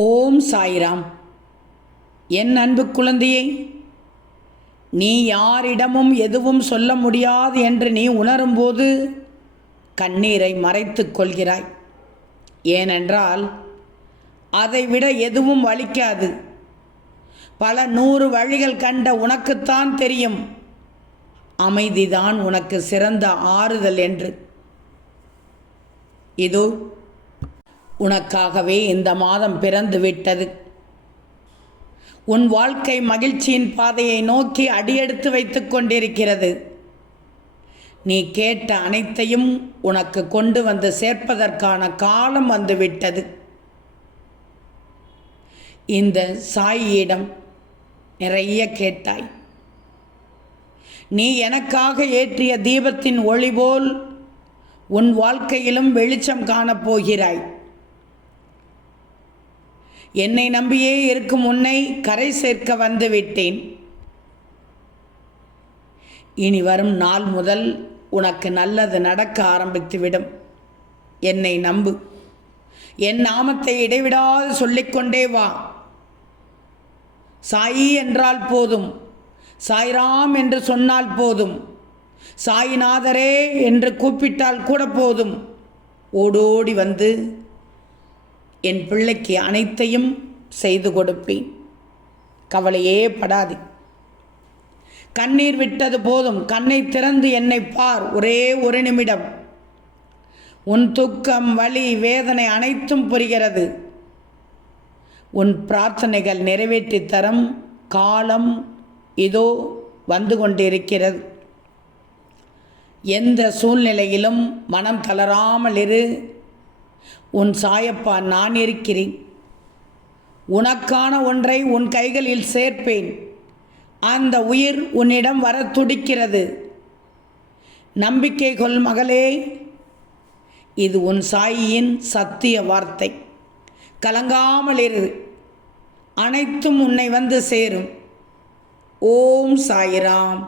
ஓம் சாய்ராம். என் அன்பு குழந்தையே, நீ யாரிடமும் எதுவும் சொல்ல முடியாது என்று நீ உணரும்போது கண்ணீரை மறைத்துக் கொள்கிறாய். ஏனென்றால் அதைவிட எதுவும் வலிக்காது. பல 100 வழிகள் கண்ட உனக்குத்தான் தெரியும் அமைதிதான் உனக்கு சிறந்த ஆறுதல் என்று. இதோ உனக்காகவே இந்த மாதம் பிறந்து விட்டது. உன் வாழ்க்கை மகிழ்ச்சியின் பாதையை நோக்கி அடியெடுத்து வைத்துக் கொண்டிருக்கிறது. நீ கேட்ட அனைத்தையும் உனக்கு கொண்டு வந்து சேர்ப்பதற்கான காலம் வந்துவிட்டது. இந்த சாயியிடம் நிறைய கேட்டாய். நீ எனக்காக ஏற்றிய தீபத்தின் ஒளி போல் உன் வாழ்க்கையிலும் வெளிச்சம் காணப்போகிறாய். என்னை நம்பியே இருக்கும் உன்னை கரை சேர்க்க வந்துவிட்டேன். இனி வரும் நாள் முதல் உனக்கு நல்லது நடக்க ஆரம்பித்துவிடும். என்னை நம்பு. என் நாமத்தை இடைவிடாது சொல்லிக்கொண்டே வா. சாயி என்றால் போதும், சாய்ராம் என்று சொன்னால் போதும், சாய்நாதரே என்று கூப்பிட்டால் கூட போதும். ஓடோடி வந்து என் பிள்ளைக்கு அனைத்தையும் செய்து கொடுப்பேன். கவலையே படாது. கண்ணீர் விட்டது போதும். கண்ணை திறந்து என்னை பார். ஒரே ஒரு நிமிடம். உன் துக்கம், வலி, வேதனை அனைத்தும் புரிகிறது. உன் பிரார்த்தனைகள் நிறைவேற்றி தரும் காலம் இதோ வந்து கொண்டிருக்கிறது. எந்த சூழ்நிலையிலும் மனம் தளராமல் இரு. உன் சாயப்பா நான் இருக்கிறேன். உனக்கான ஒன்றை உன் கைகளில் சேர்ப்பேன். அந்த உயிர் உன்னிடம் வர துடிக்கிறது. நம்பிக்கை கொள் மகளே. இது உன் சாயியின் சத்திய வார்த்தை. கலங்காமல் இரு. அனைத்தும் உன்னை வந்து சேரும். ஓம் சாய்ராம்.